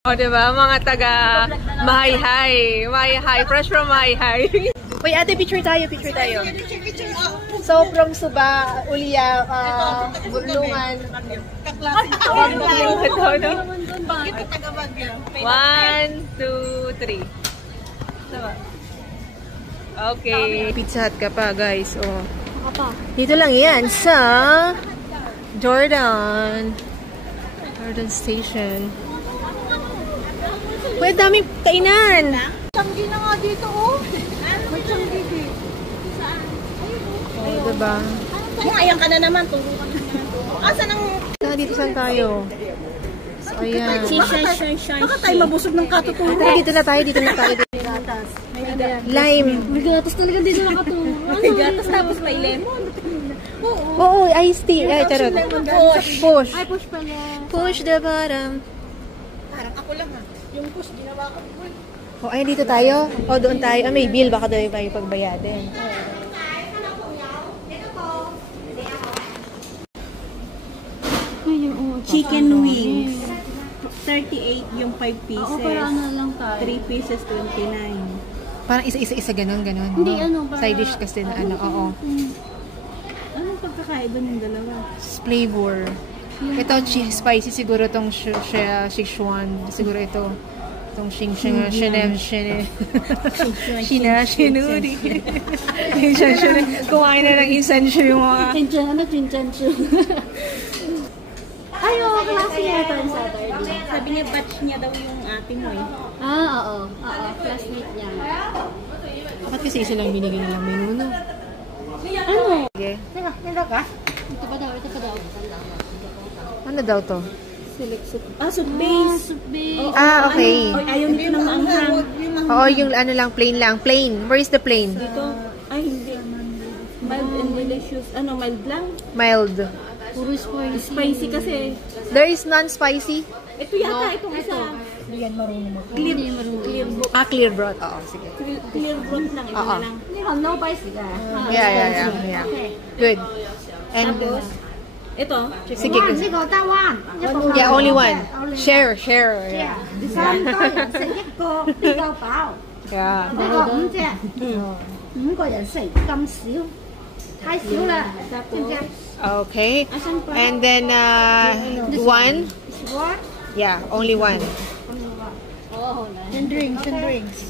O, diba? Mga taga Mahayhay. Mahayhay. Fresh from Mahayhay. Uy, ate, picture tayo. So, from Suba, Ulia, Burlungan. One, two, three. Okay. Pizza Hut ka pa, guys. Oh. Dito lang yan sa Jordan Station. Uy, daming kainan. Tanggi na nga dito, oh. May tanggi dito. Saan? Oh, diba? Ayan ka na naman. Turukan na naman. Asa nang... Dito saan tayo? So, ayan. Baka tayo mabusog ng katutunan. Dito na tayo. Lime. May gatas talaga dito nakaturo. May gatas tapos may lemon. Oo, iced tea. Ay, charot. Push. Ay, push pala. Push the bottom. Parang ako lang ha. Yung push, ginawa ko po. Oh, ay, dito tayo? O, doon tayo. Ah, may bill. Baka doon tayo pagbayadin. Chicken wings. 38 yung 5 pieces. Oo, para ano lang tayo. 3 pieces, 29. Parang isa-isa ganon. Hindi, ano. Side dish kasi na ano, oo. Anong pagkakaiba ng dalawa? Flavor. Ito, spicy siguro tong Sichuan. Siguro ito. Itong Shinuri. Kumain na ng insansyo yung mga... Chinchanchu. Ayo, klase niya ito yung Saturday. Sabi niya, batch niya daw yung ate mo eh. Oo. Classmate niya. Bakit kasi isa lang binigyan nilang menu, no? Ano? Okay. Teka ka? Ito pa daw. Ano daw to? Select soup. Soup base. Okay. Ayaw nito ng maanghang. Oo, yung ano lang, plain lang. Plain. Where is the plain? Dito. Ay, hindi. Mild and delicious. Ano, mild lang? Mild. Puro spicy. Spicy kasi. There is non-spicy? Ito yata, itong isa. Hindi yan marunong mo. Clear broth. Clear broth. Oo, sige. Clear broth lang. Ito na lang. No spicy ka. Yeah. Good. And ito. sige. Yeah, only one. Share. Yeah. Okay. And then one. Yeah, only one. And drinks.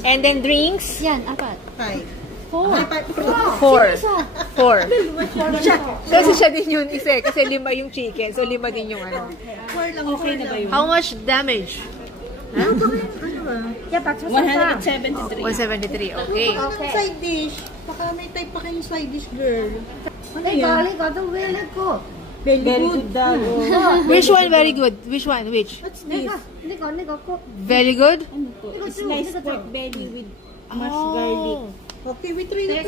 And then drinks. Yan, apat. 4. Kasi siya din yun isa eh. Kasi 5 yung chicken. So 5 din yung ano. Okay na ba yun? How much damage? 173. 173. Okay. Side dish. Baka may type pa kayong side dish, girl. Very good. Which one very good? Which? What's this? Very good? Sliced pork belly with mashed garlic. Okay, we try na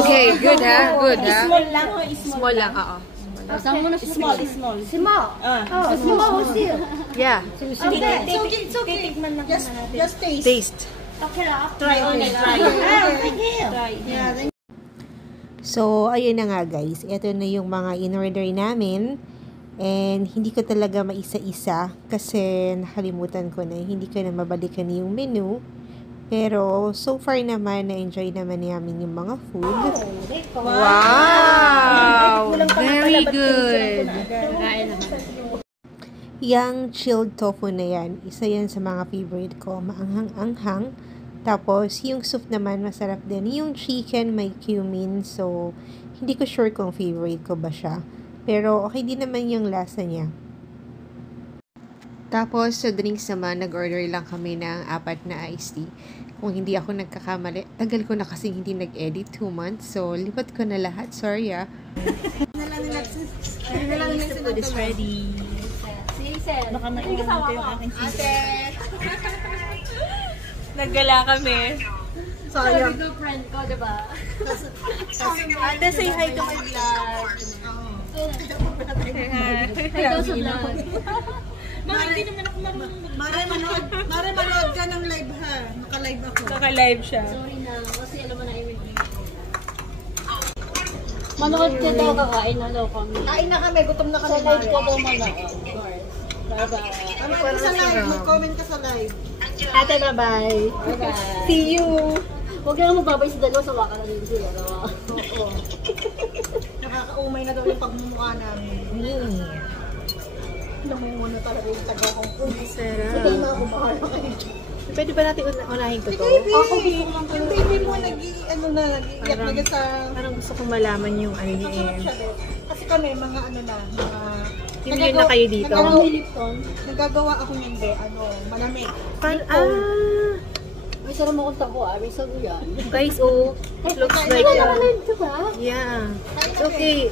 Okay, good ha? Good ha? Small lang o? Small lang, oo. Small. Small aussi. Yeah. It's okay. Just taste. Taste. Okay lah. Try only. Thank you. Yeah. So, ayun na nga guys. Ito na yung mga in-order namin. And hindi ko talaga maisa-isa kasi nakalimutan ko na. Hindi ko na mabalikan yung menu. Pero, so far naman, na-enjoy naman namin yung mga food. Wow! Very good! Yang chilled tofu na yan, isa yan sa mga favorite ko. Maanghang-anghang. Tapos, yung soup naman, masarap din. Yung chicken, may cumin. So, hindi ko sure kung favorite ko ba siya. Pero, okay din naman yung lasa niya. Tapos, sa drinks naman, nag-order lang kami ng 4 na iced tea. Kung hindi ako nagkakamali, tagal ko na kasi hindi nag-edit 2 months. So, lipat ko na lahat. Sorry ah. The food is ready. Baka maiwan ko yung aking sister. Naggala kami. Sabi ko friend ko, diba? Ate, say hi to my vlog. Hi daw sa vlog. Bakit hindi naman ako marunong Mare, manood ka ng live ha. Naka-live ako. Naka-live siya. Sorry na, kasi alam mo na i-review. Manood ka daw, kakain na daw kami. Kain na kami, gutom na kami. Sa live ko daw manood. Bye-bye. Sa live, mag-comment ka sa live. Ate, bye-bye. Bye-bye. See you. Huwag ka lang magbabay sa dalawa, sawa ka na din sila. Oo. Nakakaumay na daw yung pagmumukha namin. Namumuna talaga yung taga kong Ang sarap. Hindi na ako bahala kayo. Pwede ba natin unahin ko to? Yung baby mo nag-iiyak na sa... Parang gusto kong malaman yung ano niya Masarap eh. siya din. Kasi kami, mga ano na, mga... Timilin na kayo dito. Nagagawa ako hindi, malamig. May sarap akong tako may sago yan. Guys, oh, it looks like Ito ba? yeah. It's okay.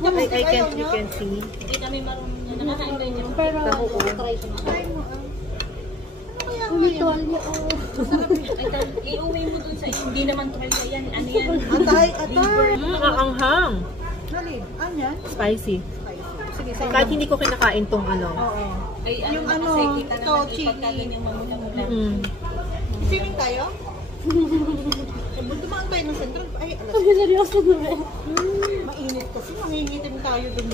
I can't, you can see. Hindi kami marunong na nakakain kayo niyo. Pero, Try ko na. Try mo, Ano kaya Ritual niya, Iuwi mo dun sa hindi naman tuwalya yan. Ano yan? Atay! anghang. Nalib, anyan? Spicy. Sige, sa'yo. Kahit hindi ko kinakain tong ano. Oo. Ay, Yung ano, ano, kasi kita ito, naman chili. ipagkagan yung mamula-mula. Swimming tayo? Dumaan tayo ng central. Ay, alas. Seryoso na rin. Mainit kasi. Mangingitim tayo dun.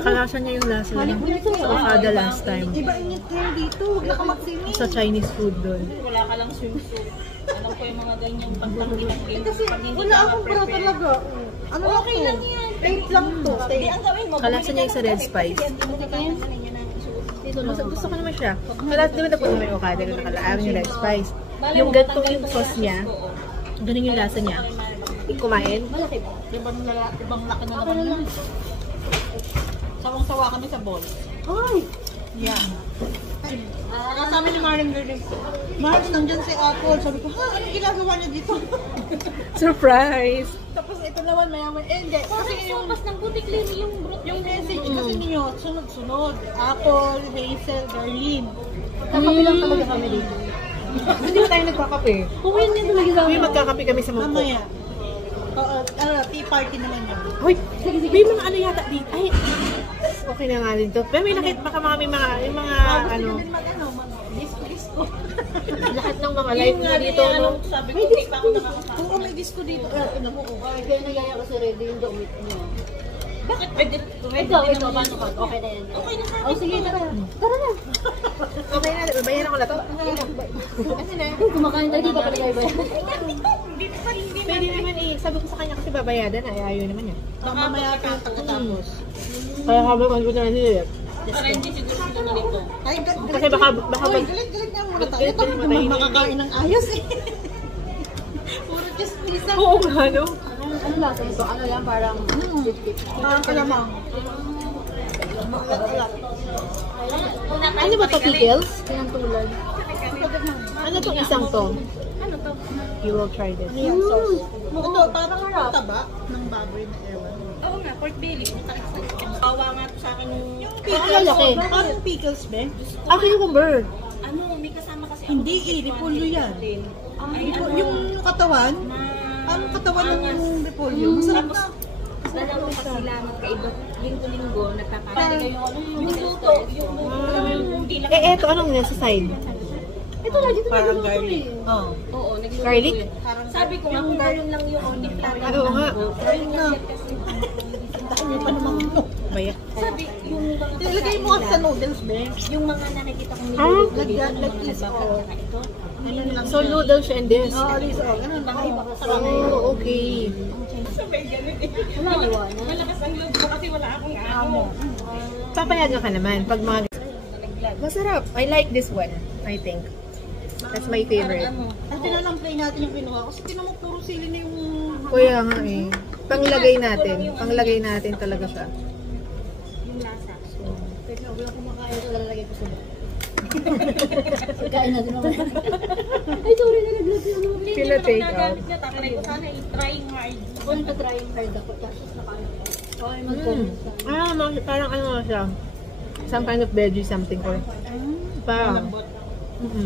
Kalasa niya yung lasa niya. Sa Okada last time. Iba init ngayon dito. Huwag na ka mag-swimming. Sa Chinese food doon. Wala ka lang swimsuit. Alam ko yung mga ganyang pagtanggilang game. Kasi Pag hindi wala ka akong bra ma-prepare. talaga. Ano lang Okay to? lang yan. Tape lang to. Hindi, ang gawin mo. Kalasa niya yung sa red spice. Gusto ko naman siya. Kalasa, di ba napunta mo yung Okada na nakalaamin yung red spice? Yung ganito yung sauce niya, ganun yung lasa niya. Kumain? Malaki ba? Ibang laki na naman yun. Sawang-sawa kami sa ball. Ay! Yeah. Kasama ni Marlon Girling. Marlon, nandyan si Apple. Sabi ko, anong ginagawa niya dito? Surprise! Tapos ito naman mayaman. Hindi. Kasi yung ng butik lang yung broth. yung message kasi ninyo, sunod-sunod. Apple, Hazel, Darlene. Kakapi lang talaga kami dito. Hindi ba tayo nagkakape? Uwi niya talaga sa Uy, magkakape kami sa Mungkok. Mamaya. Tea party naman yun. Uy, may mga ano yata dito. Ay, okay na nga din to. Pero may nakita baka mga may mga, yung mga ano, Disco. lahat ng mga live nga dito, no? Sabi ko, hindi pa ako nakakasama. Oo, may disco dito. Tingnan mo. Ay, kaya nagyaya kasi ready yung damit niya. Bakit pwede? Ito, paano ka? Okay na yan. Okay na. Oh, sige, tara. Tara na. Okay na, bayaran ko na to. Kasi na. Kumakain tayo, di ba pala kayo ba yan? Pwede naman eh, sabi ko sa kanya kasi babayadan na, ayaw naman niya. Baka mamaya pa pagkatapos. Kaya habang ko na siya. Para hindi siguro sila nalito. Ay, Kasi baka Uy, galit nga muna tayo. Ito, makakain ng ayos eh. Puro chismisa. Oo nga, no? Ano lasa ito? Ano yan? Parang dip-dip. Parang kalamang. Ano ba to, pickles? Pinantulan. Ano tong isang to? Ano to? You will try this. Yan, sauce. Ito, parang taba ng baboy na ewan. Oo nga, pork belly. Awa nga to sa akin nung... Pickles. laki. Parang pickles, be? Ah, cucumber. Ano, may kasama kasi ako. Hindi, repolyo yan. Ay, ano, Yung katawan, parang katawan ng repolyo. Masarap na. dalawa pa sila magkaiba. Linggo-linggo, nagpapalala kayo. Yung luto, yung hindi lang. Eto, anong nasa side? Ito na, dito Parang nagluto garlic. eh. Oo. Oo, nagluto Garlic? yun. Sabi ko, yung garlic lang yung only flour. Oo nga. Ayun na. Dami pa naman ito. Baya. Sabi, yung mga Ilagay mo kasi sa noodles, be. yung mga nakikita kong Ah, niluluto dito, lagyan, yung mga lagyan, nagbabaka ito. Ano lang So, noodles and this. Oo, this. Oh, ganun. Sarap. Oh, okay. Sabay ganun eh. Wala, iwanan. Malakas ang loob ko kasi wala akong amo. Papayagan ka naman pag mga... Masarap. I like this one, I think. That's my favorite. Ang tinalampay natin yung kinuha. Kasi tinan mo, puro sili na yung... Kuya nga eh. Panglagay natin. Panglagay natin talaga siya. Yung lasa. Pero wala kumakain ito, lalagay ko sa ba. Kain natin naman. Ay, sorry na nag-vlog yung mga Hindi Pila naman take ako out. nagamit niya. Tatry ko sana i-trying hard. Kung pa-trying hard ako, tapos nakain ko. Okay, Mm. mag-comment sa Parang ano siya. Some kind of veggie something or... Parang...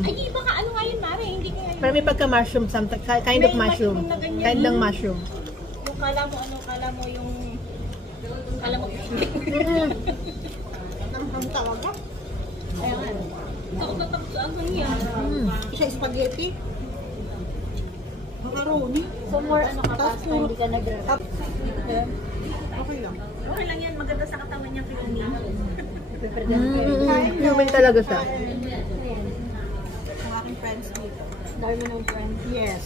Ay, iba ka. Ano nga yun, Mare? Hindi ka yun. Parang may pagka-mushroom, something, kind of mushroom. Kind ng mushroom. Yung kala mo, ano, kala mo yung... Kala mo, Ang tawag ka? Ayan. takot na takot sa ano yan. Isa spaghetti. Macaroni. So more ano ka, Tapos pasta, hindi ka nag-rap. Okay lang. Okay lang yan. Maganda sa katawan niya, Piloni. Human talaga siya. Ang aking friends dito. Dami mo ng friends. Yes.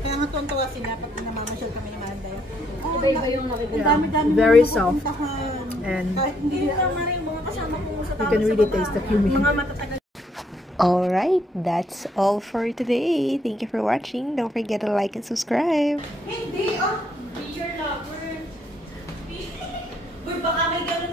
Kaya nga tuwan-tuwa sila pag namamasyal kami ni Manday. Iba-iba yung nakikita. Ang dami-dami Very mga soft. pupuntahan. And Kahit hindi naman yung mga kasama ko sa you can really taste the cumin. mga matatagal. Alright, that's all for today. Thank you for watching. Don't forget to like and subscribe. Hindi, oh! Be your lover. Uy, baka may gano'n